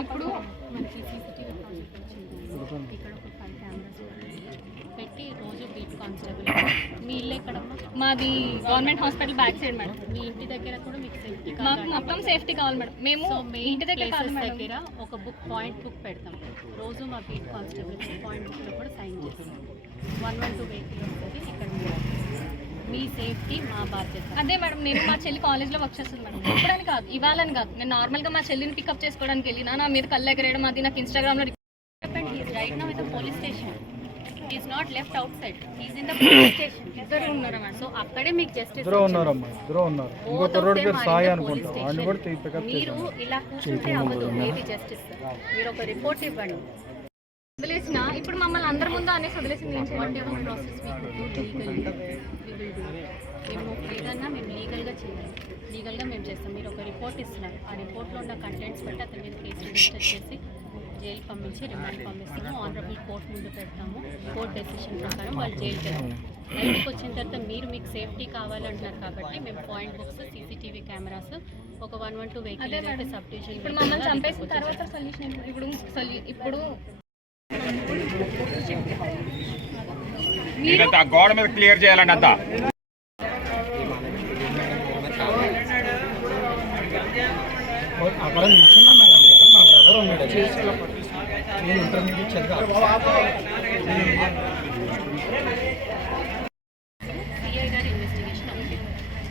ఇప్పుడు మనకి సీసీటీవీ ఇక్కడ ఒక 5 కెమెరాస్ పెట్టి రోజు బీట్ కానిస్టేబుల్ మీ ఇల్లు ఎక్కడమ్మా? మాది government hospital back side madam. మీ ఇంటి దగ్గర కూడా మీకు సేఫ్టీ కావాలి, మొత్తం సేఫ్టీ కావాలి మేడం. మేము ఇంటి దగ్గర ఒక పాయింట్ బుక్ పెడతాం రోజు. మా బీట్ కానిస్టేబుల్ పాయింట్ బుక్లో కూడా సైన్ చేస్తాం. 112 వెహికల్ వస్తుంది ఇక్కడ. మీ సేఫ్టీ మా బాధ్యత. అదే మేడం, నేను మా చెల్లి కాలేజ్లో వర్క్ చేస్తుంది మేడం. ఇప్పుడని కాదు, ఇవ్వాలని కాదు. నేను నార్మల్గా మా చెల్లిని పికప్ చేసుకోవడానికి వెళ్ళినా నా మీద కళ్ళు ఎగరేయడం అది నాకు ఇన్స్టాగ్రామ్లో right now in the police station. Is not left out side, is in the police station. ఇద్దరు ఉన్నారు మేడం. సో అక్కడే మీకు జస్టిస్ మీరు ఇలా కూర్చుంటే అవ్వదు. ఏది జస్టిస్? మీరు ఒక రిపోర్ట్ ఇవ్వండి. వదిలేసిన ఇప్పుడు మమ్మల్ని అందరి ముందు అనేసి వదిలేసింది. వాట్ ఎవర్ ప్రాసెస్ మేము ఏదన్నా మేము లీగల్గా చేయాలి, లీగల్గా మేము చేస్తాం. మీరు ఒక రిపోర్ట్ ఇస్తున్నారు, ఆ రిపోర్ట్లో ఉన్న కంటెంట్స్ బట్టి అతని మీద కేసు రిజిస్టర్ చేసి జైలు పంపించి రిమాండ్ పంపిస్తాము. ఆనరబుల్ కోర్ట్ ముందు పెడతాము. కోర్ట్ డెసిషన్ ప్రకారం వాళ్ళు జైలుకి వెళ్తాము. బయటకు వచ్చిన తర్వాత మీరు మీకు సేఫ్టీ కావాలంటున్నారు కాబట్టి మేము పాయింట్ బుక్స్, సీసీటీవీ కెమెరాస్, ఒక 112 వెహికల్ అయితే సబ్ డివిజన్. ఇప్పుడు మమ్మల్ని చంపేసిన తర్వాత సొల్యూషన్ ఇప్పుడు ఇదంతా గోడ మీద క్లియర్ చేయాలండి. అంతా అక్కడ నిల్చున్నా మేడం గారు, మా బ్రదర్ ఉన్నాడు. నేను ఇంటర్మీడియట్ చదివా. సిఐ గారి ఇన్వెస్టిగేషన్ అవుతుంది,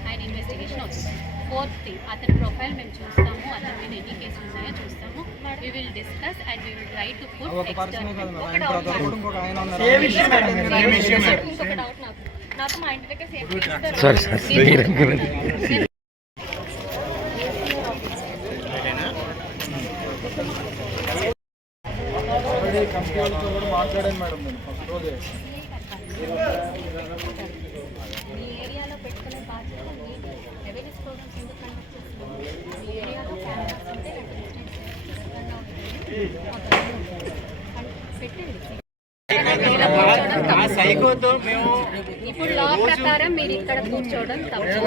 ఆయన ఇన్వెస్టిగేషన్ అవుతుంది. ఫోర్త్ థింగ్, అతని ప్రొఫైల్ మేము చూస్తాము, అతని మీద ఎన్ని కేసులు ఉన్నాయో చూస్తాము. We will discuss and we will try to put నాకు మా ఇంటి దగ్గర సేఫ్టీ మాట్లాడాను మేడం. నేను ఫస్ట్ రోజే మీ ఏరియాలో పెట్టుకునే బాధ్యత మీది. అవేర్నెస్ ప్రోగ్రామ్స్ ఎందుకు కండక్ట్ చేస్తున్నాం? మీ ఏరియాలో క్యామెరాస్ ఉంటే పెట్టండి. ఇప్పుడు లా ప్రకారం మీరు ఇక్కడ కూర్చోవడం తప్పు.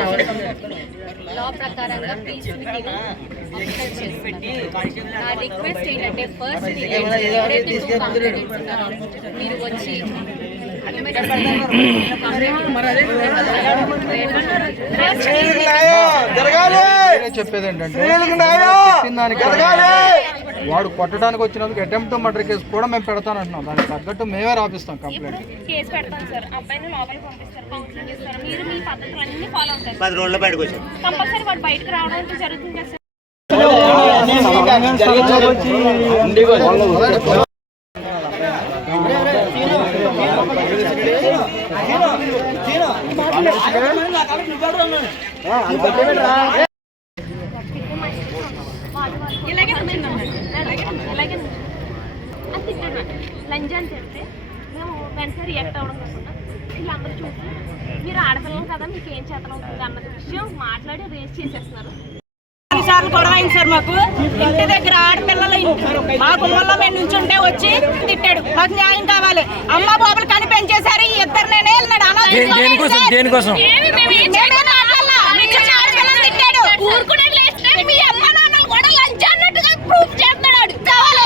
లా ప్రకారంగా పీస్ని మీరు అబ్జర్వ్ చేస్తున్నారు. నా రిక్వెస్ట్ ఏంటంటే ఫస్ట్ మీరు వచ్చి చెప్పేది ఏంటంటే వాడు కొట్టడానికి వచ్చినందుకు అటెంప్ట్ మర్డర్ కేసు కూడా మేము పెడతానంటున్నాం. దానికి తగ్గట్టు మేమే రాపిస్తాం కంప్లైంట్. కేసు పెడతాం సార్. అబ్బాయిని లోపలికి పంపిస్తారు, కౌన్సిలింగ్ చేస్తారు. మీరు మీ పద్ధతులన్నీ ఫాలో అవుతారు. 10 రోజుల్లో బయటకు వచ్చారు. కంపల్సరీ వాడు బయటకు రావడానికి జరుగుతుంది సార్. ఇలాగే లంచ్ అని చెప్తే మేము వెంటనే రియాక్ట్ అవ్వడం కాకుండా వీళ్ళందరూ చూసి మీరు ఆడపిల్లలు కదా మీకు ఏం చేతనం అవుతుంది అన్న విషయం మాట్లాడి రేస్ చేసేస్తున్నారు. సార్లు గొడవ అయింది సార్. మాకు ఇంటి దగ్గర ఆడపిల్లలు మా గుళ్ళలో మేము నుంచుంటే వచ్చి తిట్టాడు. మాకు న్యాయం కావాలి. అమ్మ బాబులు కని పెంచేశారు. ఈ ఇద్దరు నేనే వెళ్ళినాడు. మీ అమ్మ నాన్నలు కూడా లంచ్ అన్నట్టుగా ప్రూఫ్ చేస్తున్నాడు. కావాలి